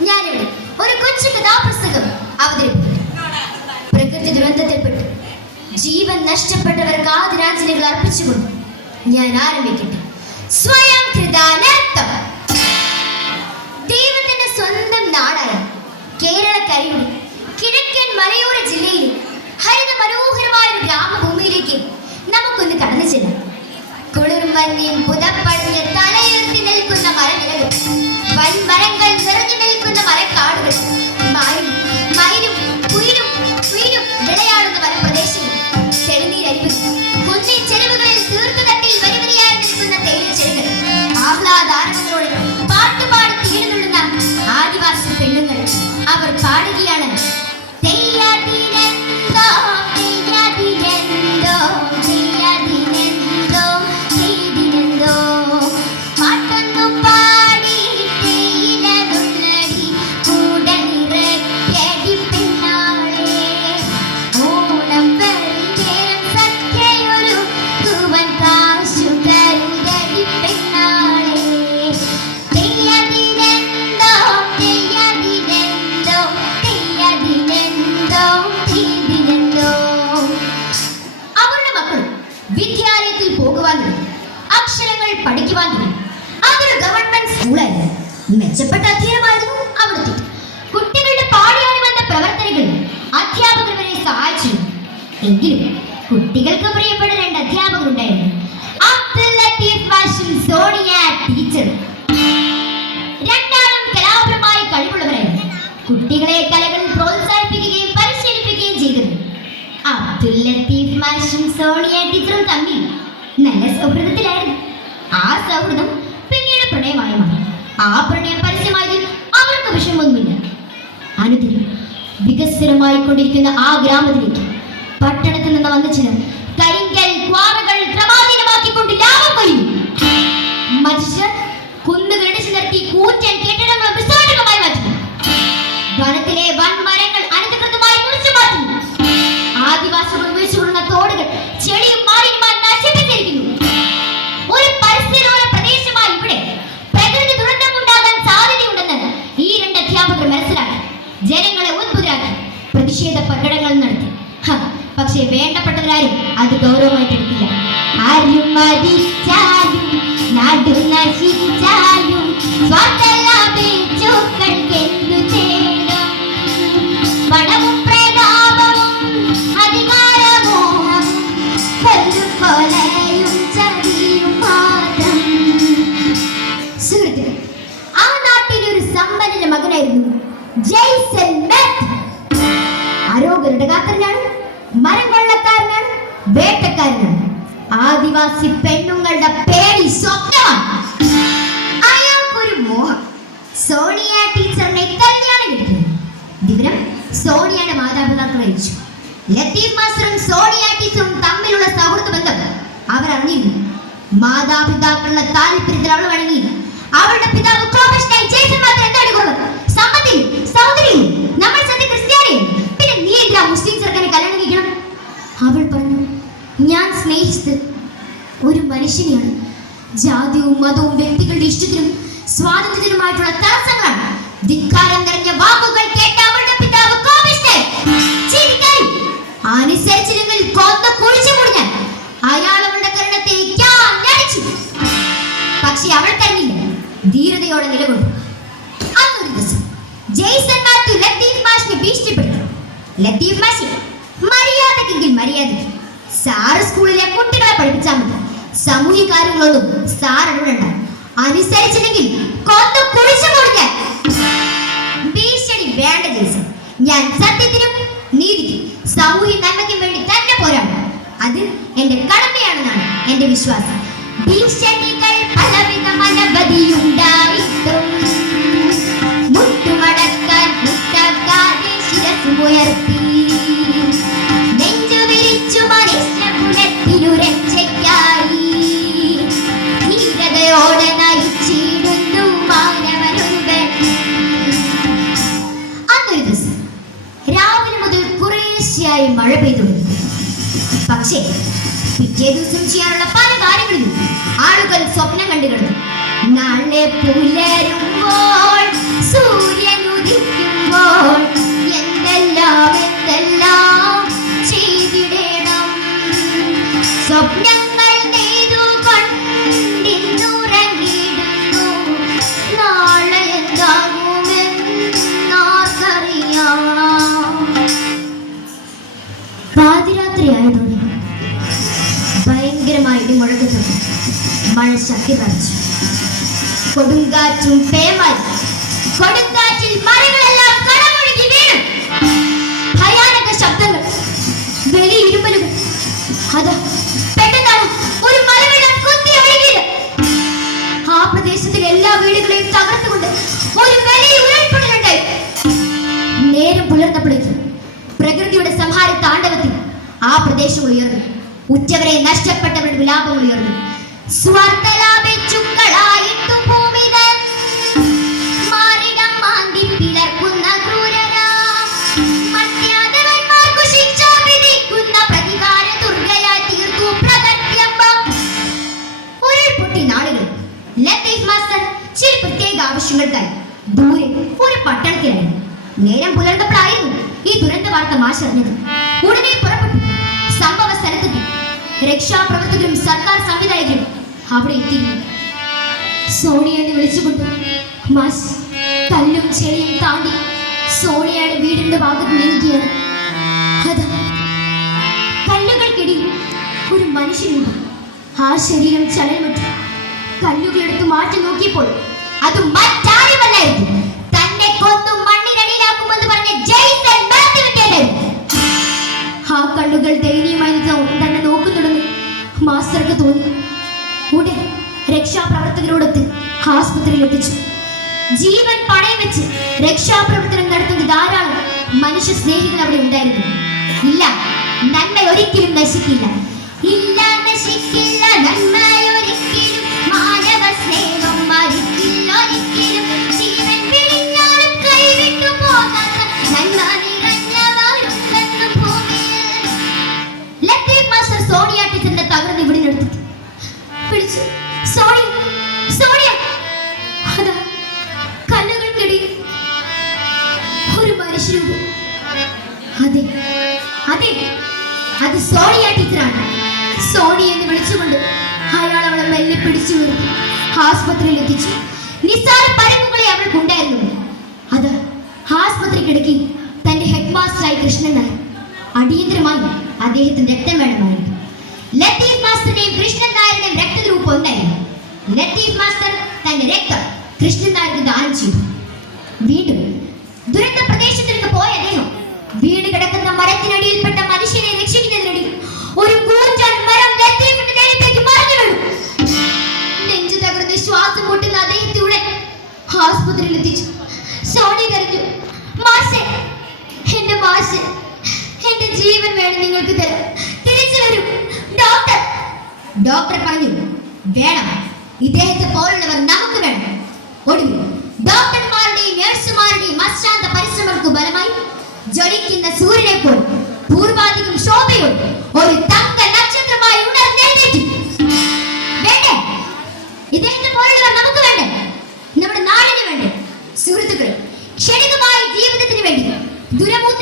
ഞാനിവിടെ ഒരു കൊച്ചു കഥാപുസ്തകം അവതരിപ്പിക്കുന്നു. പ്രകൃതി ദുരന്തത്തിൽപ്പെട്ട്. ജീവൻ നഷ്ടപ്പെട്ടവർക്ക് ആദരാഞ്ജലികൾ അർപ്പിച്ചുകൊണ്ട്. ഞാൻ ആരംഭിക്കട്ടെ. സ്വയം കൃതാനർത്ഥം ദൈവത്തിന്റെ സ്വന്തം നാടായ കേരളക്കരയുടെ കിഴക്കൻ മലയോര ജില്ലയിലെ ഹരിത മനോഹരമായ ഒരു ഗ്രാമഭൂമിയിലേക്ക് നമുക്കൊന്ന് കടന്നു ചെല്ലാം. കുളിർമഞ്ഞിൻ പുതപ്പടിഞ്ഞ് തലയുയർത്തി നിൽക്കുന്ന മരനിലകൾ മെച്ചപ്പെട്ട അധ്യയനമായിരുന്നു അവിടുത്തെ. കുട്ടികളുടെ പാഠ്യാനുബന്ധ പ്രവർത്തനങ്ങളിൽ അധ്യാപകർ വരെ സഹായിച്ചു എങ്കിലും കുട്ടികൾക്ക് പ്രിയപ്പെട്ട രണ്ട് അധ്യാപകരുണ്ടായിരുന്നു. അബ്ദുൽ ലത്തീഫ് മാഷും സോണിയ ടീച്ചർ. രണ്ടാളും കലാപരമായി കഴിവുള്ളവരായിരുന്നു. കുട്ടികളെ കലകളിൽ പ്രോത്സാഹിപ്പിക്കുകയും പരിശീലിപ്പിക്കുകയും ചെയ്തിരുന്നു. അബ്ദുൽ ലത്തീഫ് മാഷും സോണിയ ടീച്ചറും തമ്മിൽ നല്ല സൗഹൃദത്തിലായിരുന്നു. ആ സൗഹൃദം പിന്നീട് പ്രണയമായി മാറി. ആ പ്രണയം പരസ്യമായതിൽ അവർക്ക് വിഷമമൊന്നുമില്ല. അനുദിനം വികസനമായി കൊണ്ടിരിക്കുന്ന ആ ഗ്രാമത്തിലേക്ക് പട്ടണത്തിൽ നിന്ന് വന്ന ചിലർ കരിങ്കൽ ക്വാറകൾ ക്രമാധീനമാക്കിക്കൊണ്ട് ലാഭം കൊയ്യും. മനുഷ്യർ കുന്നുകൾ ഇടിച്ചു നിർത്തി കൂറ്റൻ ആരും മരിച്ചാലും നാടു നശിച്ചാലും സ്വാർത്ഥലാഭേച്ഛുക്കൾക്കെന്തു ചേരും പണവും പ്രതാപവും അധികാരമോഹവും കൊല്ലുകൊലയും ചതിയും മാത്രം. സുഹൃത്തുക്കളെ ആ നാട്ടിലെ ഒരു സമ്പന്നന്റെ മകനായിരുന്നു മെത്ത് മാത്യു ആരോഗ്യകാരനാണ് മരം കൊള്ളക്കാരനാണ് വേട്ടക്കാരനാണ് ആദിവാസി പെണ്ണുങ്ങളുടെ പേടി സ്വപ്നമാണ് അയാൾക്കൊരു മോഹം. സോണിയ ടീച്ചറിനെ കല്യാണം കഴിക്കുന്നു. വിവരം സോണിയയുടെ മാതാപിതാക്കൾ അറിയിച്ചു. ലത്തീഫ് മാസ്റ്ററും സോണിയ ടീച്ചറും തമ്മിലുള്ള സൗഹൃദ ബന്ധം അവർ അറിഞ്ഞിരുന്നു മാതാപിതാക്കളുടെ താല്പര്യത്തിൽ അവൾ വഴങ്ങിയില്ല അവളുടെ പിതാവ് ക്ലോബസ്റ്റായി ജേസൺ മാത്രം എന്താണ് കുറവ്? ജാതിയും മതവും വ്യക്തികളുടെ ഇഷ്ടത്തിനും സ്വാതന്ത്ര്യത്തിനുമായിട്ടുള്ള തടസ്സങ്ങളാണ്. ധിക്കാരം നിറഞ്ഞ വാക്കുകൾ കേട്ട അവളുടെ പിതാവ്. ചിരിക്കാൻ. അനുസരിച്ചില്ലെങ്കിൽ കൊന്ന കുഴിച്ചു മുടിഞ്ഞാൽ അയാൾ അവളുടെ കരുണത്തെ ഞാനടിച്ചു പക്ഷെ അവൾ തന്നില്ല ധീരതയോടെ നിലകൊണ്ടു. അന്നൊരു ദിവസം ജെയ്സൺ മാത്യു ലത്തീഫ് മാഷിനെ ഭീഷണിപ്പെടുത്തി. ലത്തീഫ് മാഷി മര്യാദക്കെങ്കിൽ മര്യാദയ്ക്ക്. സാറ് സ്കൂളിലെ കുട്ടികളെ പഠിപ്പിച്ചാൽ മതി. സാമൂഹ്യ കാര്യങ്ങളൊന്നും സാർ ഇടപെടണ്ട അനുസരിച്ചില്ലെങ്കിൽ കൊന്നു കുഴിച്ചു കൊടുക്കാൻ ഭീഷണി വേണ്ട ഞാൻ സത്യത്തിനും നീതിക്കും സാമൂഹ്യ നന്മയ്ക്കും വേണ്ടി തന്നെ പോരാടും. അത് എന്റെ കടമയാണെന്നാണ് എന്റെ വിശ്വാസം. ഭീഷണികൾ പലവിധ അനവധിയുണ്ടായിട്ടും മുട്ടുമടക്കാൻ മുട്ടക്കാതെ ശിരസുയർത്തി നെഞ്ചു പക്ഷേ പിറ്റേ ദിവസം ചെയ്യാനുള്ള പല കാര്യങ്ങളിലും ആളുകൾ സ്വപ്നം കണ്ടിരുന്നു നാളെ പുലരുമ്പോൾ സൂര്യൻ ഉദിക്കുമ്പോൾ എന്തെല്ലാം എന്തെല്ലാം ചെയ്തിടണം? സ്വപ്നം പാതിരാത്രി ആയതോടെ ഭയങ്കരമായ തുടങ്ങി മഴ ശക്തി പ്രാപിച്ചു കൊടുങ്കാറ്റും പേമാരി. കൊടുങ്കാറ്റിൽ മരങ്ങളെല്ലാം കടമൊഴുകി വീണു. ഭയാനക ശബ്ദങ്ങൾ വലിയ ഇരുമ്പലുകൾ. അതാ പെട്ടെന്നാണ് ഒരു മലവെള്ളം കുത്തി ഒഴുകിയത് ആ പ്രദേശത്തിലെ എല്ലാ വീടുകളെയും തകർത്തുകൊണ്ട് ഒരു വലിയ ഉരുൾപൊട്ടലുണ്ടായി നേരം പുലർന്നപ്പോഴേക്കും പ്രകൃതിയുടെ സംഹാര താണ്ഡവത്തിൽ ആ പ്രദേശം ഉയർന്നു. ഉച്ചവരെ നഷ്ടപ്പെട്ടവരുടെ വിലാപം ഉയർന്നു. സ്വാർത്ഥലാഭിച്ചുക്കളായിട്ടു ഭൂമിതൻ. മാറിടം മാന്തി പിളർക്കുന്ന ക്രൂരരാം. മത്യാതവന്മാർക്കു ശിക്ഷ വിധിക്കുന്ന പ്രതികാര ദുർഗയായി തീർത്തു പ്രകൃത്യമ്പം ഉരുൾപൊട്ടി നാളുകൾ. ലത്തീഫ് മാസ്റ്റർ ചില പ്രത്യേക ആവശ്യങ്ങൾക്കായി ദൂരെ ഒരു പട്ടണത്തിലായിരുന്നു. നേരം പുലർന്നപ്പോഴായിരുന്നു ഈ ദുരന്ത വാർത്ത മാഷ് അറിഞ്ഞത് ഉടനെ പുറപ്പെട്ടു. രക്ഷാപ്രവർത്തകരും സർക്കാർ സംവിധായകരും അവിടെ എത്തി. സോണിയെന്ന് വിളിച്ചുകൊണ്ട് മസ് കല്ലും ചെളിയും താണ്ടി സോണിയയുടെ വീടിന്റെ ഭാഗത്ത് നീങ്ങുകയാണ് കല്ലുകൾക്കിടയിൽ ഒരു മനുഷ്യനുണ്ട്. ആ ശരീരം ചലനമറ്റ കല്ലുകളെടുത്ത് മാറ്റി നോക്കിയപ്പോൾ അത് മറ്റാരുമല്ലായിരുന്നു. തന്നെ കൊന്നു മാസ്റ്റർക്ക് തോന്നി. ഉടൻ രക്ഷാപ്രവർത്തകരോടൊത്ത് ആസ്പത്രിയിൽ എത്തിച്ചു ജീവൻ പണയം വെച്ച് രക്ഷാപ്രവർത്തനം നടത്തുന്ന ധാരാളം മനുഷ്യ സ്നേഹികൾ അവിടെ ഉണ്ടായിരുന്നു. ഇല്ല നന്മ ഒരിക്കലും നശിക്കില്ല. ഇല്ല നശിക്കില്ല നന്മ ഒരിക്കലും മാനവ സ്നേഹം സോണിയ ടീച്ചറിന്റെ തകർന്ന് ഇവിടെ എടുത്തു പിടിച്ചു. സോണി സോണിയ. അതാ കല്ലുകൾക്കിടയിൽ ഒരു മനുഷ്യരൂപം. അതെ അതെ അത് സോണിയ ടീച്ചറാണ്. സോണി എന്ന് വിളിച്ചുകൊണ്ട് അയാൾ അവളെ മെല്ലെ പിടിച്ചു നിർത്തി. ആസ്പത്രിയിൽ എത്തിച്ചു. നിസ്സാര പരമ്പുകളെ അവൾക്കുണ്ടായിരുന്നു അത് ആസ്പത്രി കിടക്കി തന്റെ ഹെഡ് മാസ്റ്ററായി കൃഷ്ണൻ അടിയന്തരമായി അദ്ദേഹത്തിന് രക്തം വേണമായിരുന്നു ലത്തീഫ് മാസ്റ്ററുടെയും കൃഷ്ണൻ നായരുടെയും രക്തഗ്രൂപ്പ് ഒന്നായിരുന്നു. ലത്തീഫ് മാസ്റ്റർ തന്റെ രക്തം കൃഷ്ണൻ നായർക്ക് ദാനം ചെയ്തു. വീണ്ടും ദുരന്ത പ്രദേശത്തിലേക്ക് പോയ അദ്ദേഹം വീട് കിടക്കുന്ന മരത്തിനടിയിൽപ്പെട്ട മനുഷ്യനെ രക്ഷിക്കുന്നതിനടി ഒരു കൂറ്റൻ മരം ലത്തീഫിന്റെ നെഞ്ചിലേക്ക് മറിഞ്ഞു വീണു. നെഞ്ചു തകർന്ന് ശ്വാസം മുട്ടുന്ന അദ്ദേഹത്തെ ആസ്പത്രിയിൽ എത്തിച്ചു. സോണി കരഞ്ഞു മാഷെ എന്റെ മാഷെ എന്റെ ജീവൻ വേണം നിങ്ങൾക്ക് തരാം ഡോക്ടർ പറഞ്ഞു വേണം ഇദ്ദേഹത്തെ പോലുള്ളവർ നമുക്ക് വേണം. ഒടുവിൽ ഡോക്ടർമാരുടെയും നഴ്സുമാരുടെയും അശ്രാന്ത പരിശ്രമങ്ങൾക്ക് ഫലമായി ജ്വലിക്കുന്ന സൂര്യനെ പോൽ പൂർവാധികം ശോഭയും ഒരു തങ്ക നക്ഷത്രമായി ഉണർന്നേറ്റു വേണ്ടേ? ഇദ്ദേഹത്തെ പോലുള്ളവർ നമുക്ക് വേണ്ടേ? നമ്മുടെ നാടിന് വേണ്ടേ? സുഹൃത്തുക്കൾ ക്ഷണികമായ ജീവിതത്തിന് വേണ്ടി ദുരമൂത്ത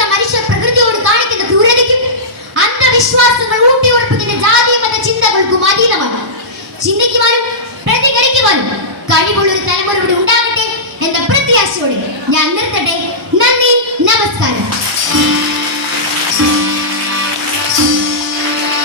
ചിന്തിക്കുവാനും പ്രതികരിക്കുവാനും കഴിവുള്ള ഒരു തലമുറ ഇവിടെ ഉണ്ടാകട്ടെ എന്ന പ്രത്യാശയോടെ ഞാൻ നിർത്തട്ടെ. നന്ദി നമസ്കാരം.